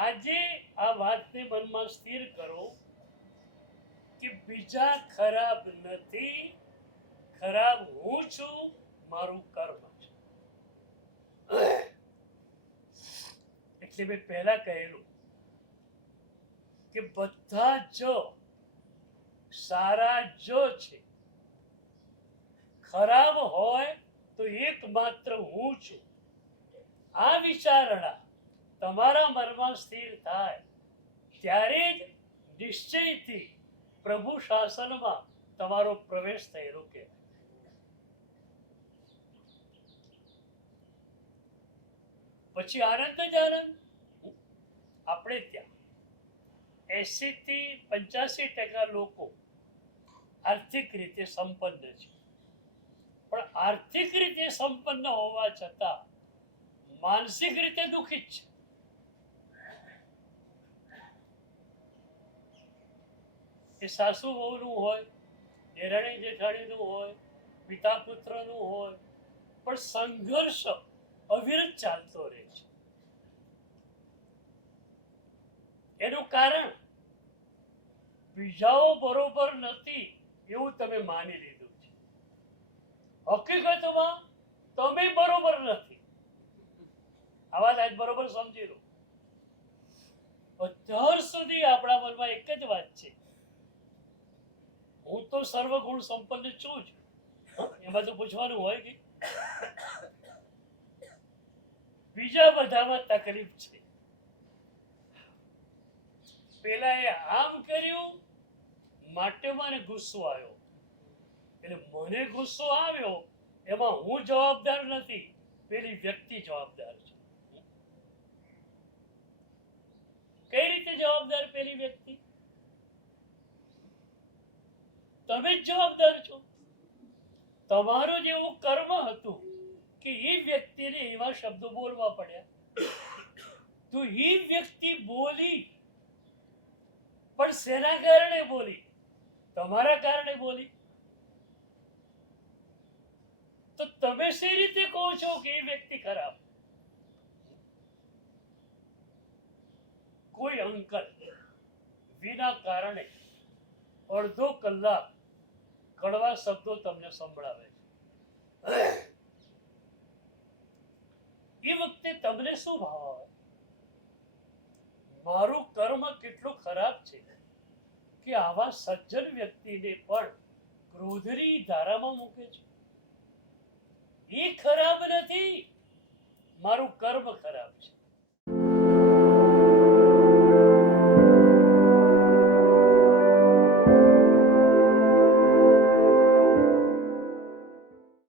આજે આ વાતને મનમાં સ્થિર કરો કે બીજા ખરાબ નથી, ખરાબ હું છું, મારું કર્મ છે. એટલે મેં પહેલા કહેલું કે બધા જ સારા જ છે, ખરાબ હોય તો એકમાત્ર હું છું. આ વિચારણા તમારા મનમાં સ્થિર થાય ત્યારે જ નિશ્ચયથી પ્રભુ શાસનમાં તમારો પ્રવેશ થયેલો કહેવાય. પછી આનંદ જ આનંદ. આપણે ત્યાં 80 થી 85% લોકો આર્થિક રીતે સંપન્ન છે, પણ આર્થિક રીતે સંપન્ન હોવા છતાં માનસિક રીતે દુઃખિત છે. એ સાસુ વહુનું હોય, દેરાણી જેઠાણીનું હોય, પિતા પુત્રનું હોય, પણ સંઘર્ષ અવિરત ચાલતો રહે છે. એનું કારણ બીજાઓ બરોબર નથી એવું તમે માની લીધું છે. હકીકતમાં તમે બરોબર નથી. આ વાત આજ બરોબર સમજી લો. અત્યાર સુધી આપણા મનમાં એક જ વાત છે, હું તો સર્વગુણ સંપન્ન છું જ. એમાં તો પૂછવાનું હોય કે બીજા બધામાં તકલીફ છે. પેલા એ આમ કર્યું માટે મને ગુસ્સો આવ્યો, એટલે મને ગુસ્સો આવ્યો એમાં હું જવાબદાર નથી, પેલી વ્યક્તિ જવાબદાર છે. કઈ રીતે જવાબદાર પેલી વ્યક્તિ? તમે જ જવાબદાર છો. તમારું જેવું કર્મ હતું કે એ વ્યક્તિને એવા શબ્દો બોલવા પડ્યા, તો એ વ્યક્તિ બોલી, પણ શેના કારણે બોલી? તમારા કારણે બોલી. તો તમે શી રીતે કહો છો કે એ વ્યક્તિ ખરાબ? કોઈ અંકલ વિના કારણે અડધો કલાક કડવા શબ્દો તમને સંભળાવે છે, એ વખતે તમને શું ભાવ આવે? મારું કર્મ કેટલું ખરાબ છે કે આવા સજ્જન વ્યક્તિને પણ ક્રોધની ધારામાં મૂકે છે. એ ખરાબ નથી, મારું કર્મ ખરાબ છે.